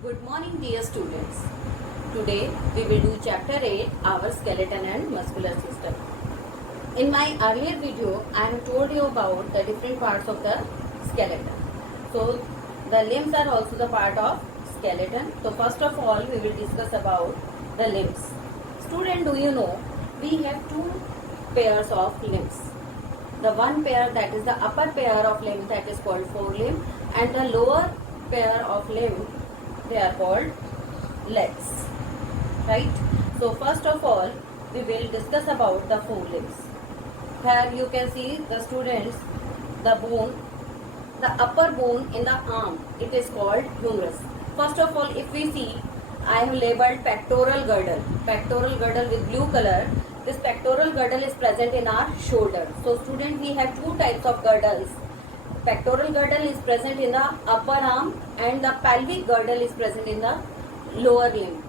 Good morning, dear students. Today we will do chapter 8, our skeleton and muscular system. In my earlier video, I have told you about the different parts of the skeleton. So the limbs are also the part of skeleton. So first of all, we will discuss about the limbs. Student, do you know we have two pairs of limbs? The one pair, that is the upper pair of limb, that is called forelimb, and the lower pair of limb, they are called legs, right? So first of all, we will discuss about the forelimbs. Here you can see the students, the bone, the upper bone in the arm, it is called humerus. First of all, if we see, I have labeled pectoral girdle with blue color. This pectoral girdle is present in our shoulder. So student, we have two types of girdles. Pectoral girdle is present in the upper arm and the pelvic girdle is present in the lower limb,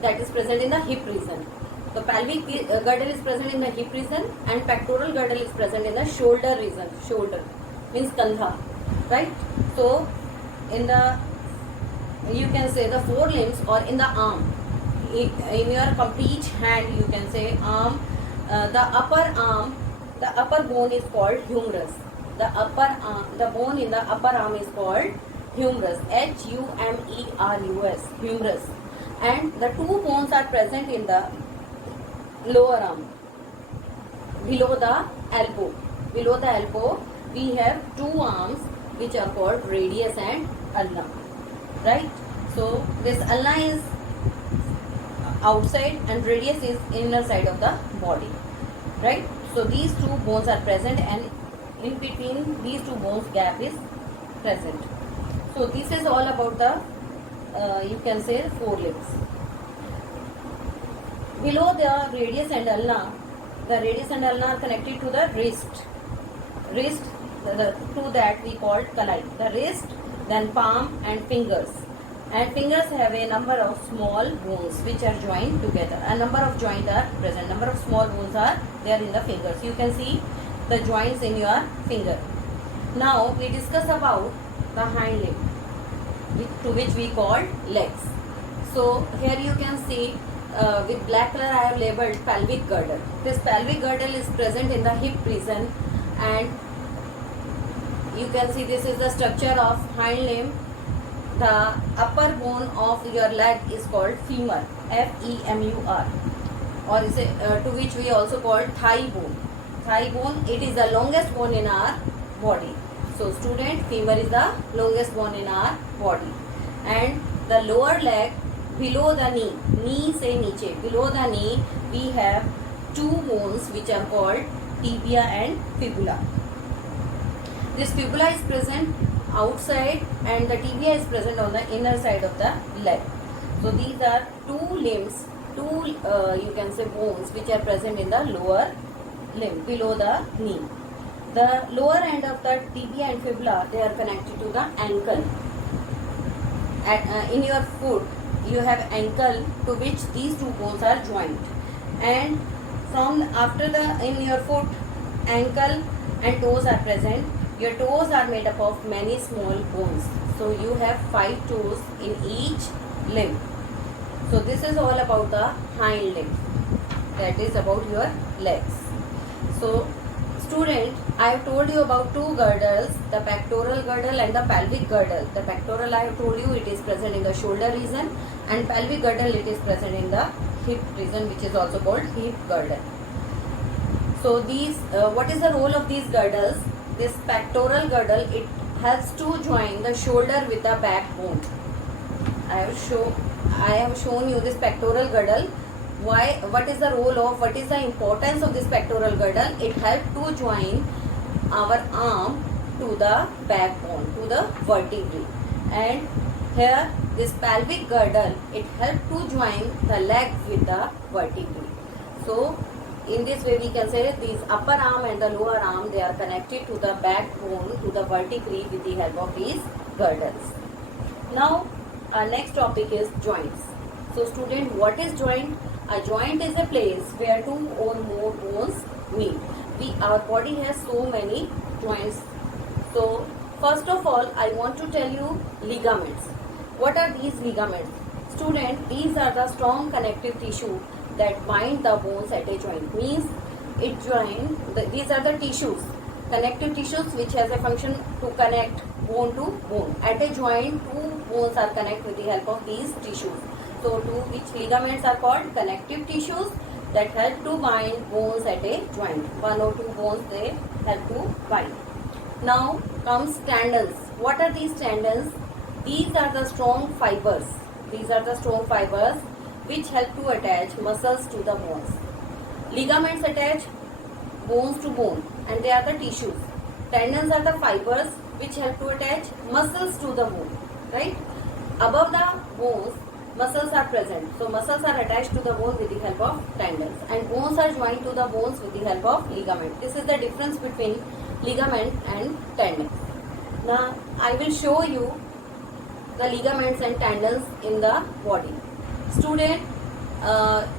that is present in the hip region. So pelvic girdle is present in the hip region and pectoral girdle is present in the shoulder region. Shoulder means kandha, right? So in the, you can say the forelimbs, or in the arm, in your complete hand, you can say arm, the upper bone is called humerus. The bone in the upper arm is called humerus, Humerus, humerus. And the two bones are present in the lower arm, below the elbow. Below the elbow, we have two arms which are called radius and ulna, right? So this ulna is outside and radius is inner side of the body, right? So these two bones are present, and in between these two bones gap is present. So this is all about the you can say forelimbs. Below the radius and ulna, the radius and ulna are connected to the wrist. To that we call kali. The wrist, then palm and fingers. And fingers have a number of small bones which are joined together. A number of joints are present. Number of small bones are there in the fingers. You can see the joints in your finger. Now we discuss about the hind limb, to which we call legs. So here you can see with black color I have labeled pelvic girdle. This pelvic girdle is present in the hip region, and you can see this is the structure of hind limb. The upper bone of your leg is called femur, Femur, or is to which we also call thigh bone. Thigh bone, it is the longest bone in our body. So student, femur is the longest bone in our body. And the lower leg, below the knee se niche, below the knee, we have two bones which are called tibia and fibula. This fibula is present outside and the tibia is present on the inner side of the leg. So these are two limbs, you can say bones which are present in the lower limb, below the knee. The lower end of the tibia and fibula, they are connected to the ankle. In your foot, you have ankle to which these two bones are joined. And from after in your foot, ankle and toes are present. Your toes are made up of many small bones. So you have 5 toes in each limb. So this is all about the hind limb. That is about your legs. So student, I have told you about two girdles, the pectoral girdle and the pelvic girdle. The pectoral, I have told you, it is present in the shoulder region, and pelvic girdle, it is present in the hip region, which is also called hip girdle. So these, what is the role of these girdles? This pectoral girdle, it helps to join the shoulder with the backbone. I have shown you this pectoral girdle. Why? What is the role of? What is the importance of this pectoral girdle? It helps to join our arm to the backbone, to the vertebrae. And here, this pelvic girdle, it helps to join the leg with the vertebrae. So in this way, we can say these upper arm and the lower arm, they are connected to the backbone, to the vertebrae with the help of these girdles. Now, our next topic is joints. So student, what is joint? A joint is a place where two or more bones meet. Our body has so many joints. So first of all, I want to tell you ligaments. What are these ligaments? Student, these are the strong connective tissue that bind the bones at a joint. Means these are the tissues, connective tissues which has a function to connect bone to bone. At a joint, two bones are connected with the help of these tissues. So, which ligaments are called connective tissues that help to bind bones at a joint. One or two bones they help to bind. Now comes tendons. What are these tendons? These are the strong fibers. These are the strong fibers which help to attach muscles to the bones. Ligaments attach bones to bone and they are the tissues. Tendons are the fibers which help to attach muscles to the bone. Right? Above the bones, muscles are present. So muscles are attached to the bone with the help of tendons and bones are joined to the bones with the help of ligament. This is the difference between ligament and tendon. Now I will show you the ligaments and tendons in the body. Student,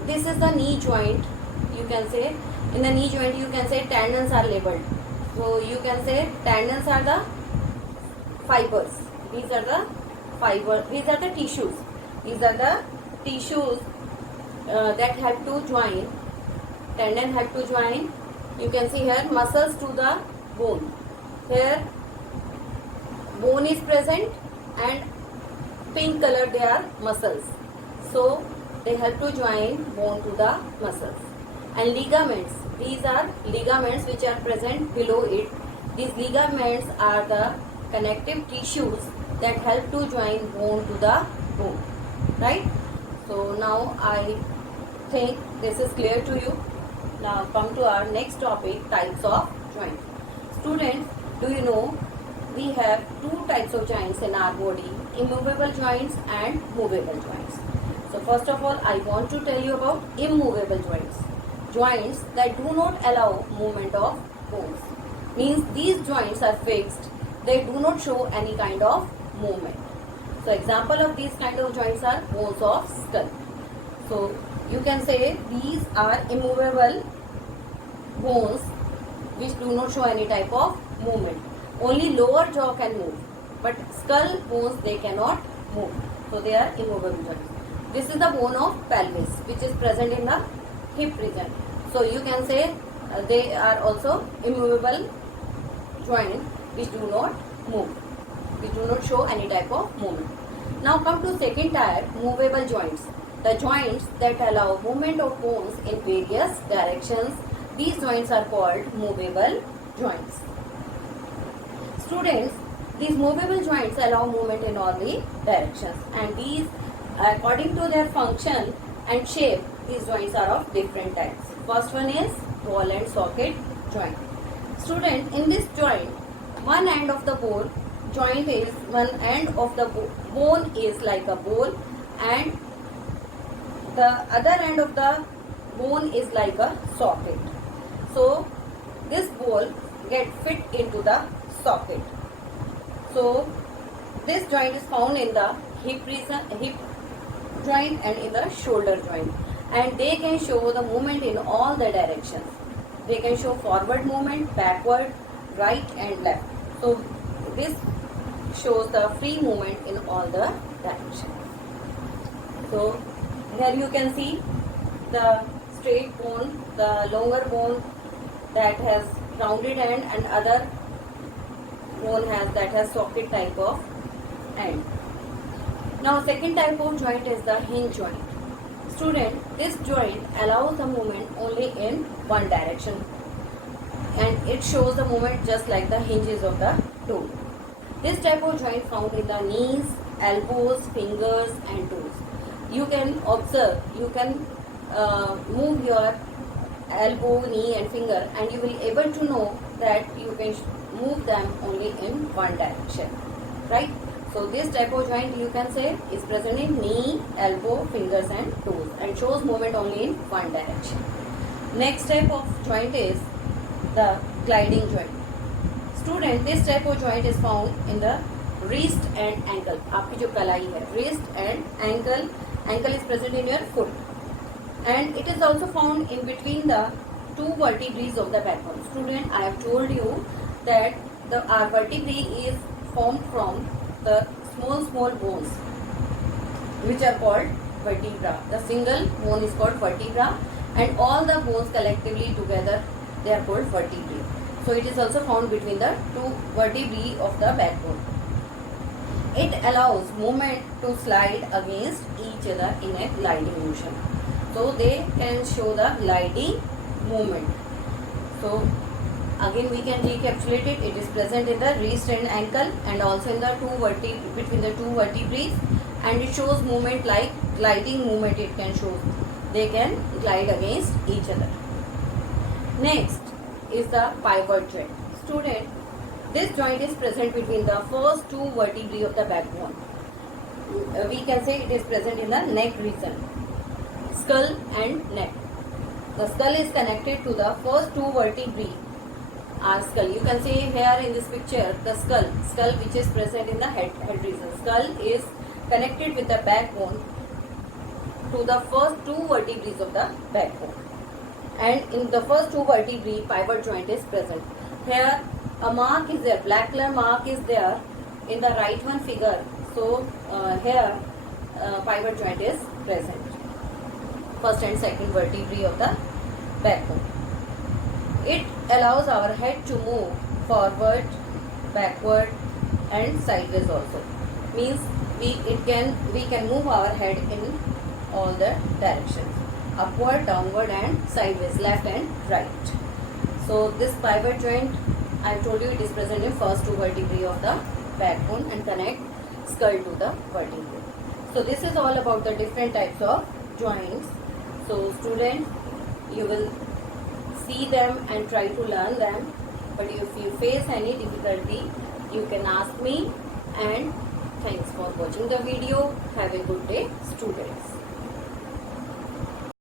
this is the knee joint. You can say in the knee joint you can say tendons are labeled. So you can say tendons are the fibers. These are the fibers. These are the tissues. These are the tissues that have to join. Tendon have to join. You can see here muscles to the bone. Here bone is present and pink color they are muscles. So they help to join bone to the muscles. And ligaments. These are ligaments which are present below it. These ligaments are the connective tissues that help to join bone to the bone. Right? So now I think this is clear to you. Now come to our next topic, types of joints. Students, do you know we have two types of joints in our body, immovable joints and movable joints. So first of all, I want to tell you about immovable joints. Joints that do not allow movement of bones. Means these joints are fixed. They do not show any kind of movement. So example of these kind of joints are bones of skull. So you can say these are immovable bones which do not show any type of movement. Only lower jaw can move, but skull bones they cannot move. So they are immovable joints. This is the bone of pelvis which is present in the hip region. So you can say they are also immovable joints which do not move. Which do not show any type of movement. Now come to second type, movable joints. The joints that allow movement of bones in various directions. These joints are called movable joints. Students, these movable joints allow movement in all the directions and these according to their function and shape, these joints are of different types. First one is ball and socket joint. Student, in this joint, one end of the bone is like a ball and the other end of the bone is like a socket. So this ball get fit into the socket. So this joint is found in the hip joint and in the shoulder joint and they can show the movement in all the directions. They can show forward movement, backward, right and left. So this shows the free movement in all the directions. So here you can see the straight bone, the longer bone that has rounded end and other bone that has socket type of end. Now second type of joint is the hinge joint. Student, this joint allows the movement only in one direction and it shows the movement just like the hinges of the door. This type of joint found in the knees, elbows, fingers and toes. You can observe, you can move your elbow, knee and finger and you will able to know that you can move them only in one direction. Right? So this type of joint you can say is present in knee, elbow, fingers and toes and shows movement only in one direction. Next type of joint is the gliding joint. Student, this type of joint is found in the wrist and ankle. आपकी जो कलाई है, wrist and ankle. Ankle is present in your foot. And it is also found in between the two vertebrae of the backbone. Student, I have told you that our vertebrae is formed from the small bones. which are called vertebra. The single bone is called vertebra, and all the bones collectively together, they are called vertebrae. So it is also found between the two vertebrae of the backbone. It allows movement to slide against each other in a gliding motion. So they can show the gliding movement. So again we can recapitulate it. It is present in the wrist and ankle, and also in the between the two vertebrae, and it shows movement like gliding movement. It can show, they can glide against each other. Next is the pivot joint. Student, this joint is present between the first two vertebrae of the backbone. We can say it is present in the neck region, skull and neck. The skull is connected to the first two vertebrae. Our skull, you can see here in this picture, the skull which is present in the head region. Skull is connected with the backbone to the first two vertebrae of the backbone, and in the first two vertebrae, pivot joint is present. Here a mark is there, black color mark is there in the right one figure. So here pivot joint is present, first and second vertebrae of the backbone. It allows our head to move forward, backward and sideways also. Means we can move our head in all the directions, upward, downward and sideways, left and right. So this pivot joint, I told you, it is present in first two vertebrae of the backbone and connect skull to the vertebrae. So this is all about the different types of joints. So students, you will see them and try to learn them, but if you face any difficulty, you can ask me. And thanks for watching the video. Have a good day, students.